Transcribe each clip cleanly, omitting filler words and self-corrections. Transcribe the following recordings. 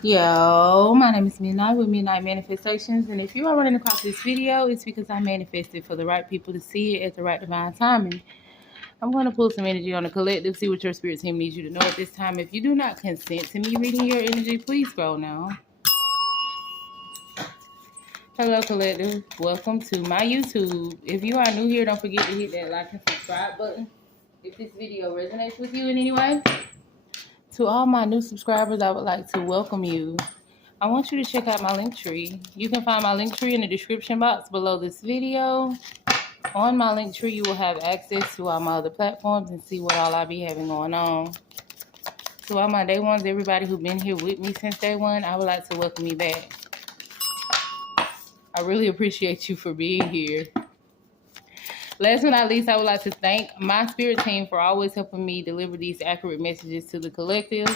Yo, my name is Midnight with Midnight Manifestations, and if you are running across this video, it's because I manifested for the right people to see it at the right divine timing. I'm going to pull some energy on the collective, see what your spirit team needs you to know at this time. If you do not consent to me reading your energy, please scroll now. Hello, collective. Welcome to my YouTube. If you are new here, don't forget to hit that like and subscribe button if this video resonates with you in any way. To all my new subscribers, I would like to welcome you. I want you to check out my link tree. You can find my link tree in the description box below this video. On my link tree, you will have access to all my other platforms and see what all I be having going on. To all my day ones, everybody who's been here with me since day one, I would like to welcome you back. I really appreciate you for being here. Last but not least, I would like to thank my spirit team for always helping me deliver these accurate messages to the collective.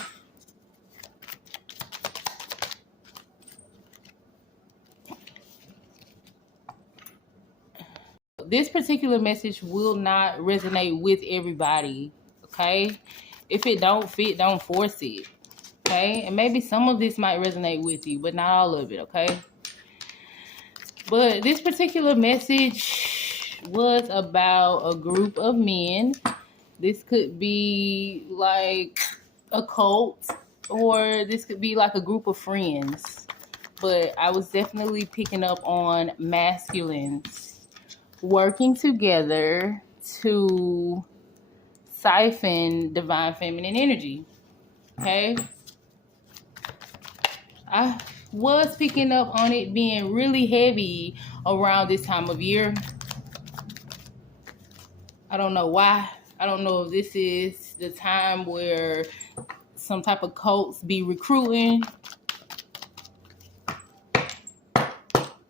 This particular message will not resonate with everybody, okay? If it don't fit, don't force it, okay? And maybe some of this might resonate with you, but not all of it, okay? But this particular message was about a group of men. This could be like a cult, or this could be like a group of friends. But I was definitely picking up on masculines working together to siphon divine feminine energy. Okay? I was picking up on it being really heavy around this time of year. I don't know why. I don't know if this is the time where some type of cults be recruiting.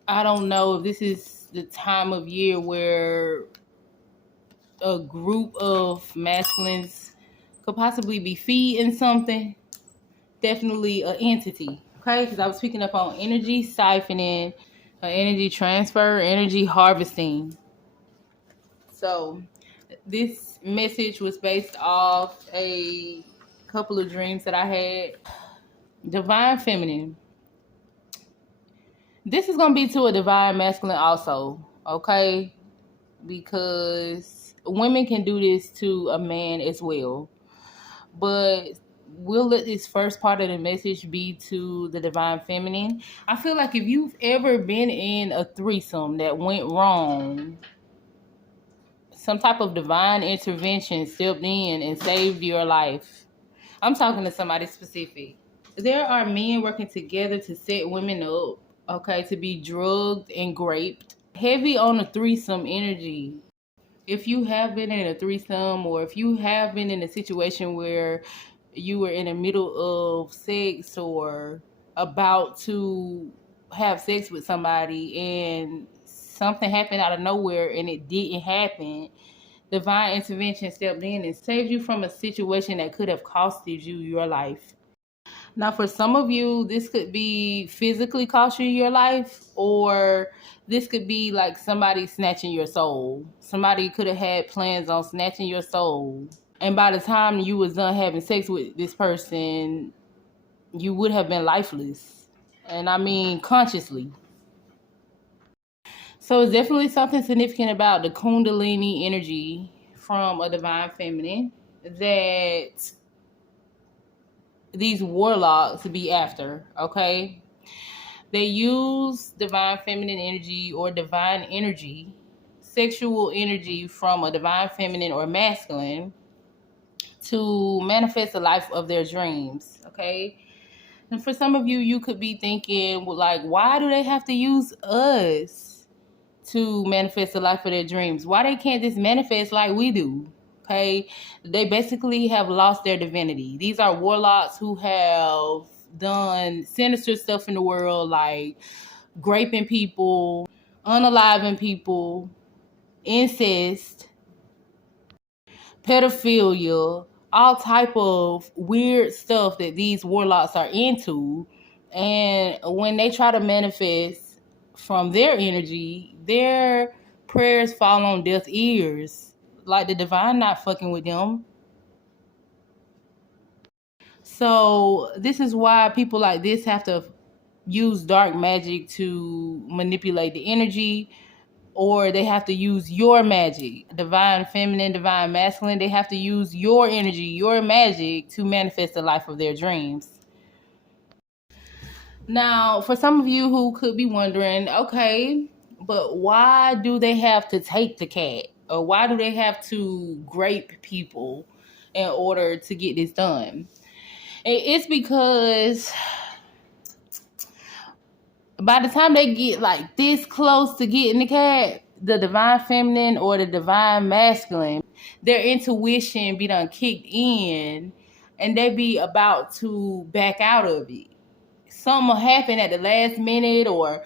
I don't know if this is the time of year where a group of masculines could possibly be feeding something. Definitely an entity, okay? Because I was picking up on energy siphoning, energy transfer, energy harvesting. So this message was based off a couple of dreams that I had. Divine feminine. This is going to be to a divine masculine also, okay? Because women can do this to a man as well. But we'll let this first part of the message be to the divine feminine. I feel like if you've ever been in a threesome that went wrong, some type of divine intervention stepped in and saved your life. I'm talking to somebody specific. There are men working together to set women up, okay, to be drugged and raped. Heavy on the threesome energy. If you have been in a threesome, or if you have been in a situation where you were in the middle of sex or about to have sex with somebody and something happened out of nowhere and it didn't happen, divine intervention stepped in and saved you from a situation that could have costed you your life. Now, for some of you, this could be physically cost you your life, or this could be like somebody snatching your soul. Somebody could have had plans on snatching your soul. And by the time you was done having sex with this person, you would have been lifeless. And I mean consciously. So it's definitely something significant about the Kundalini energy from a divine feminine that these warlocks be after, okay? They use divine feminine energy or divine energy, sexual energy from a divine feminine or masculine to manifest the life of their dreams, okay? And for some of you, you could be thinking, well, like, why do they have to use us to manifest the life of their dreams? Why they can't just manifest like we do? Okay, they basically have lost their divinity. These are warlocks who have done sinister stuff in the world, like raping people, unaliving people, incest, pedophilia, all type of weird stuff that these warlocks are into. And when they try to manifest from their energy, their prayers fall on deaf ears. Like the divine not fucking with them. So this is why people like this have to use dark magic to manipulate the energy, or they have to use your magic, divine feminine, divine masculine. They have to use your energy, your magic, to manifest the life of their dreams. Now, for some of you who could be wondering, okay, but why do they have to take the cat? Or why do they have to grape people in order to get this done? It's because by the time they get like this close to getting the cat, the divine feminine or the divine masculine, their intuition be done kicked in and they be about to back out of it. Something will happen at the last minute, or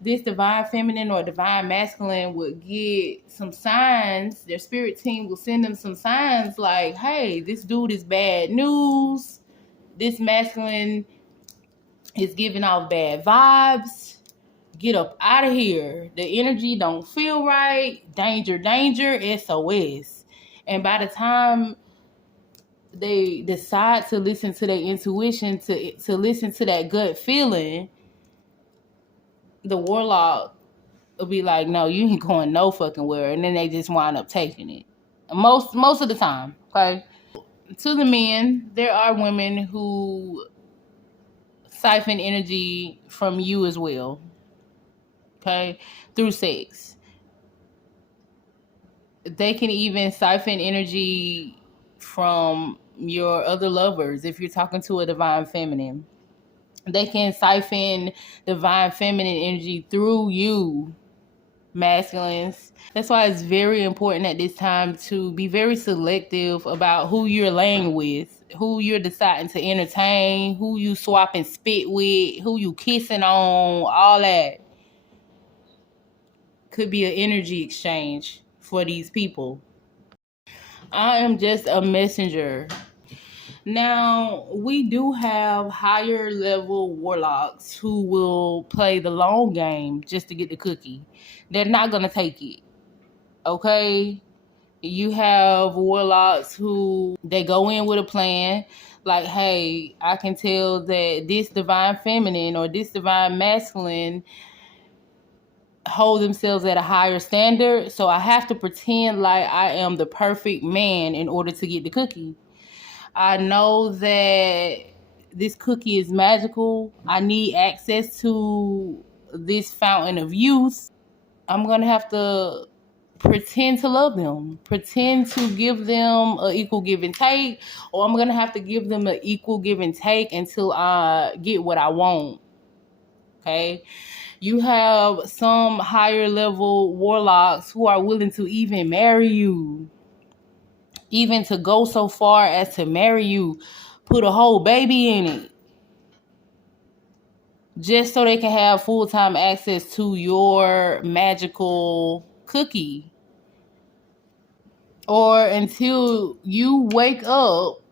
this divine feminine or divine masculine would get some signs. Their spirit team will send them some signs like, hey, this dude is bad news. This masculine is giving off bad vibes. Get up out of here. The energy don't feel right. Danger, danger, SOS. And by the time they decide to listen to their intuition, to listen to that gut feeling, the warlock will be like, no, you ain't going no fucking where. And then they just wind up taking it. Most of the time, okay? To the men, there are women who siphon energy from you as well, okay, through sex. They can even siphon energy from your other lovers. If you're talking to a divine feminine, they can siphon divine feminine energy through you, masculines. That's why it's very important at this time to be very selective about who you're laying with, who you're deciding to entertain, who you swapping spit with, who you kissing on. All that could be an energy exchange for these people. I am just a messenger. Now, we do have higher level warlocks who will play the long game just to get the cookie. They're not going to take it. Okay? You have warlocks who they go in with a plan. Like, hey, I can tell that this divine feminine or this divine masculine hold themselves at a higher standard. So I have to pretend like I am the perfect man in order to get the cookie. I know that this cookie is magical. I need access to this fountain of youth. I'm going to have to pretend to love them, pretend to give them an equal give and take, or I'm going to have to give them an equal give and take until I get what I want. Okay? You have some higher level warlocks who are willing to even marry you. Even to go so far as to marry you, put a whole baby in it, just so they can have full-time access to your magical cookie. Or until you wake up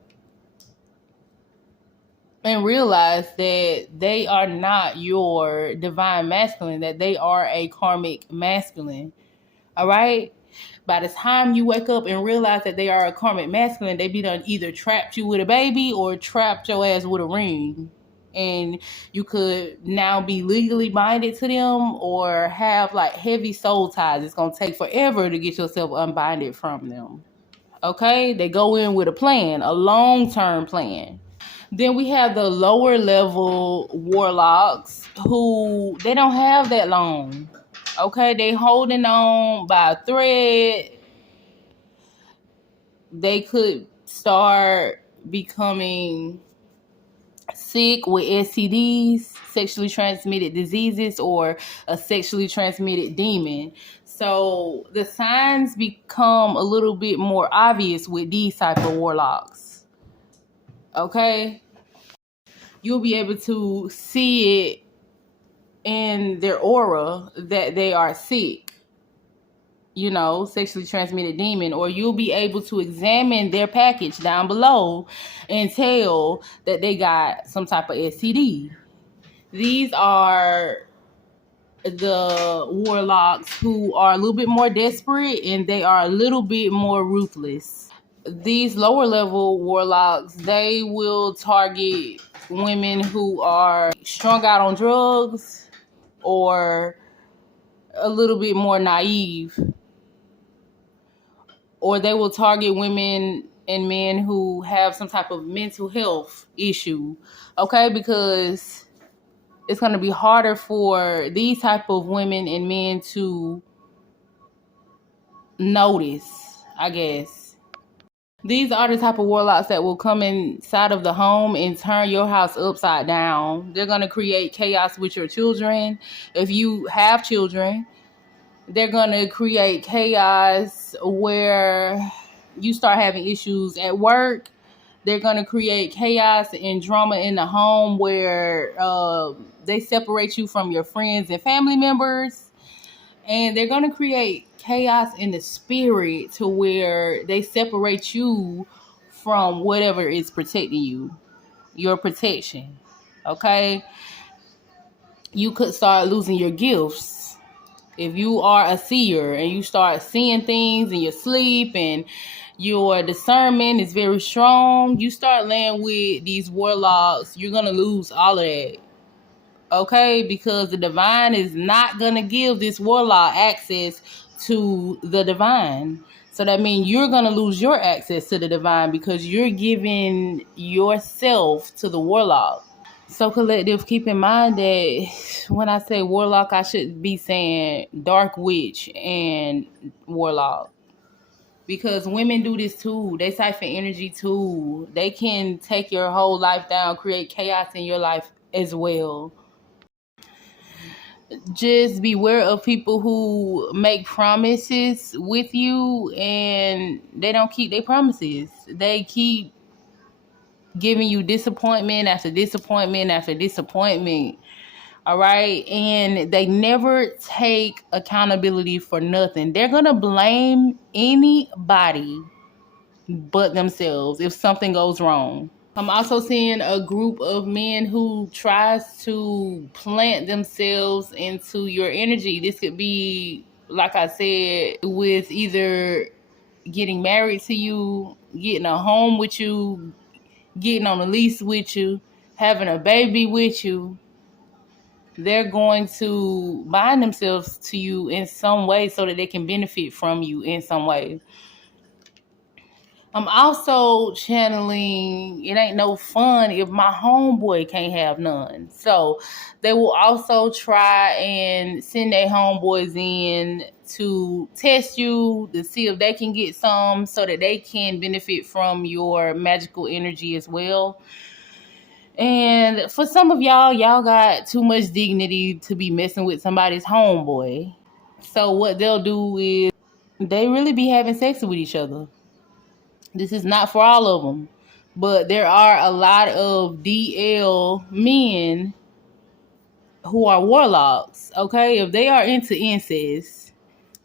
and realize that they are not your divine masculine, that they are a karmic masculine. All right? By the time you wake up and realize that they are a karmic masculine, they be done either trapped you with a baby or trapped your ass with a ring. And you could now be legally binded to them or have like heavy soul ties. It's going to take forever to get yourself unbinded from them. Okay? They go in with a plan, a long-term plan. Then we have the lower level warlocks who they don't have that long. Okay, they holding on by a thread. They could start becoming sick with STDs, sexually transmitted diseases, or a sexually transmitted demon. So the signs become a little bit more obvious with these type of warlocks. Okay? You'll be able to see it in their aura that they are sick, sexually transmitted demon, or you'll be able to examine their package down below and tell that they got some type of STD. These are the warlocks who are a little bit more desperate and they are a little bit more ruthless. these lower level warlocks, they will target women who are strung out on drugs or a little bit more naive, or they will target women and men who have some type of mental health issue, okay? Because it's going to be harder for these type of women and men to notice, I guess. These are the type of warlocks that will come inside of the home and turn your house upside down. They're going to create chaos with your children. If you have children, they're going to create chaos where you start having issues at work. They're going to create chaos and drama in the home where they separate you from your friends and family members. And they're going to create chaos in the spirit to where they separate you from whatever is protecting you, your protection. Okay? You could start losing your gifts. If you are a seer and you start seeing things in your sleep and your discernment is very strong, you start laying with these warlocks, you're going to lose all of that. Okay, because the divine is not going to give this warlock access to the divine. So that means you're going to lose your access to the divine because you're giving yourself to the warlock. So collective, keep in mind that when I say warlock, I should be saying dark witch and warlock. Because women do this too. They siphon energy too. They can take your whole life down, create chaos in your life as well. Just beware of people who make promises with you and they don't keep their promises. They keep giving you disappointment after disappointment after disappointment. All right. And they never take accountability for nothing. They're going to blame anybody but themselves if something goes wrong. I'm also seeing a group of men who tries to plant themselves into your energy. This could be, like I said, with either getting married to you, getting a home with you, getting on a lease with you, having a baby with you. They're going to bind themselves to you in some way so that they can benefit from you in some way. I'm also channeling, it ain't no fun if my homeboy can't have none. So they will also try and send their homeboys in to test you to see if they can get some so that they can benefit from your magical energy as well. And for some of y'all got too much dignity to be messing with somebody's homeboy. So what they'll do is they really be having sex with each other. This is not for all of them, but there are a lot of DL men who are warlocks, okay? If they are into incest,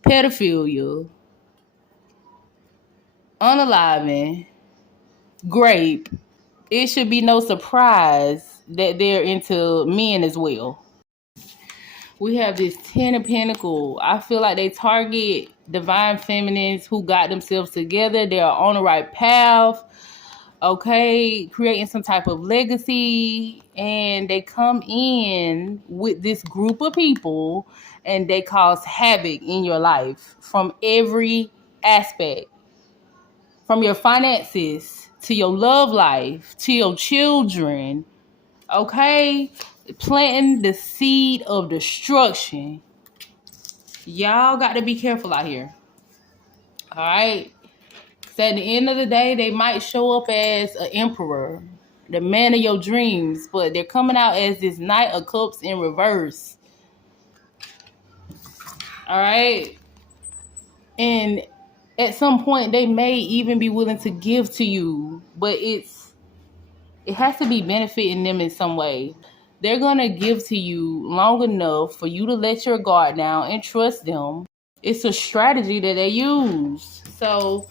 pedophilia, unaliving, grape, it should be no surprise that they're into men as well. We have this 10 of Pentacles. I feel like they target divine feminines who got themselves together. They're on the right path. Okay, creating some type of legacy, and they come in with this group of people and they cause havoc in your life from every aspect, from your finances to your love life to your children. Okay, planting the seed of destruction. Y'all got to be careful out here. All right. So at the end of the day, they might show up as an emperor, the man of your dreams, but they're coming out as this Knight of Cups in reverse. All right. And at some point, they may even be willing to give to you, but it has to be benefiting them in some way. They're going to give to you long enough for you to let your guard down and trust them. It's a strategy that they use. So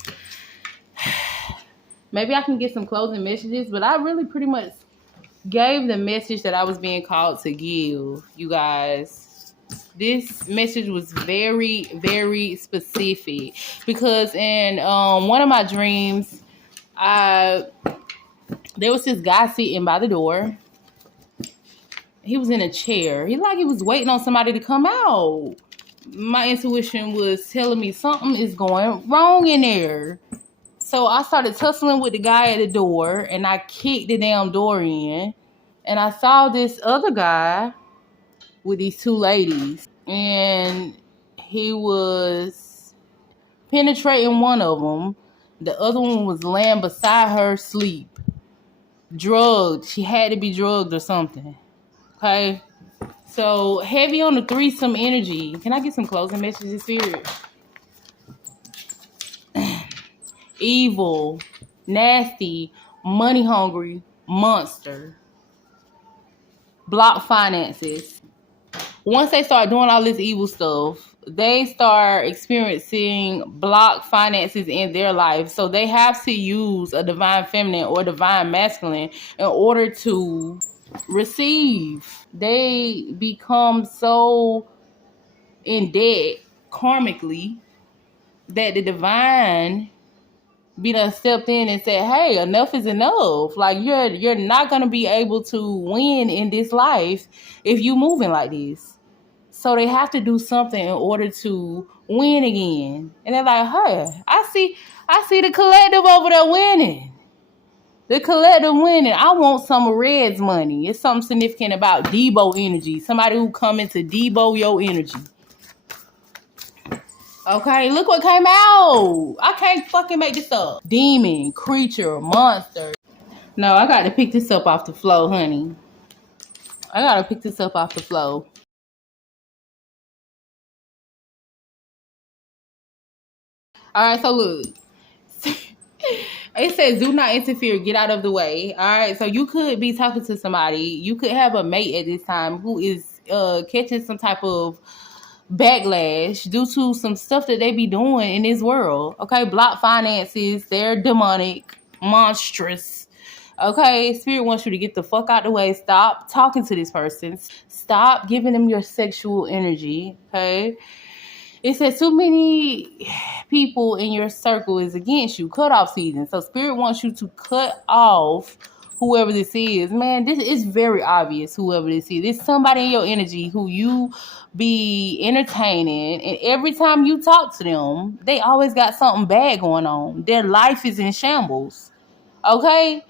maybe I can get some closing messages, but I really pretty much gave the message that I was being called to give, you guys. This message was very, very specific because in one of my dreams, there was this guy sitting by the door. He was in a chair. He was waiting on somebody to come out. My intuition was telling me something is going wrong in there. So I started tussling with the guy at the door, and I kicked the damn door in. And I saw this other guy with these two ladies, and he was penetrating one of them. The other one was laying beside her asleep, drugged. She had to be drugged or something. Okay, so heavy on the threesome energy. Can I get some closing messages, Spirit? Evil, nasty, money hungry, monster. Block finances. Once they start doing all this evil stuff, they start experiencing blocked finances in their life. So they have to use a divine feminine or divine masculine in order to receive. They become so in debt karmically that the divine be done stepped in and said, hey, enough is enough. Like, you're not going to be able to win in this life if you moving like this. So they have to do something in order to win again. And they're like, hey, I see the collective over there winning. The collective winning. I want some of Red's money. It's something significant about Debo energy. Somebody who come into Debo your energy. Okay, look what came out. I can't fucking make this up. Demon, creature, monster. No, I got to pick this up off the flow, honey. I got to pick this up off the flow. All right, so look. It says, do not interfere. Get out of the way. All right, so you could be talking to somebody. You could have a mate at this time who is catching some type of backlash due to some stuff that they be doing in this world. Okay, block finances. They're demonic, monstrous. Okay, Spirit wants you to get the fuck out the way. Stop talking to this person. Stop giving them your sexual energy. Okay. It says too many people in your circle is against you. Cut off season. So Spirit wants you to cut off whoever this is. Man, this is very obvious, whoever this is. It's somebody in your energy who you be entertaining. And every time you talk to them, they always got something bad going on. Their life is in shambles. Okay?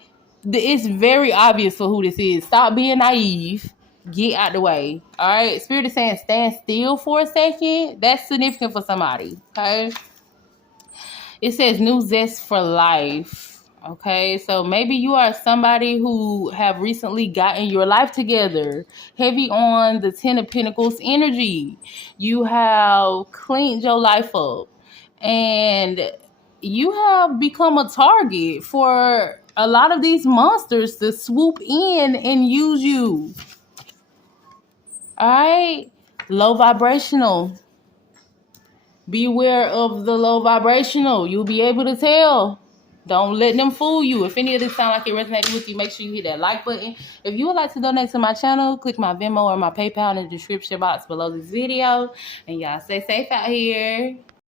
It's very obvious for who this is. Stop being naive. Get out the way. All right. Spirit is saying stand still for a second. That's significant for somebody. Okay. It says new zest for life. Okay. So maybe you are somebody who have recently gotten your life together. Heavy on the Ten of Pentacles energy. You have cleaned your life up. And you have become a target for a lot of these monsters to swoop in and use you. All right, low vibrational. Beware of the low vibrational. You'll be able to tell. Don't let them fool you. If any of this sound like it resonated with you, make sure you hit that like button. If you would like to donate to my channel, click my Venmo or my PayPal in the description box below this video. And y'all stay safe out here.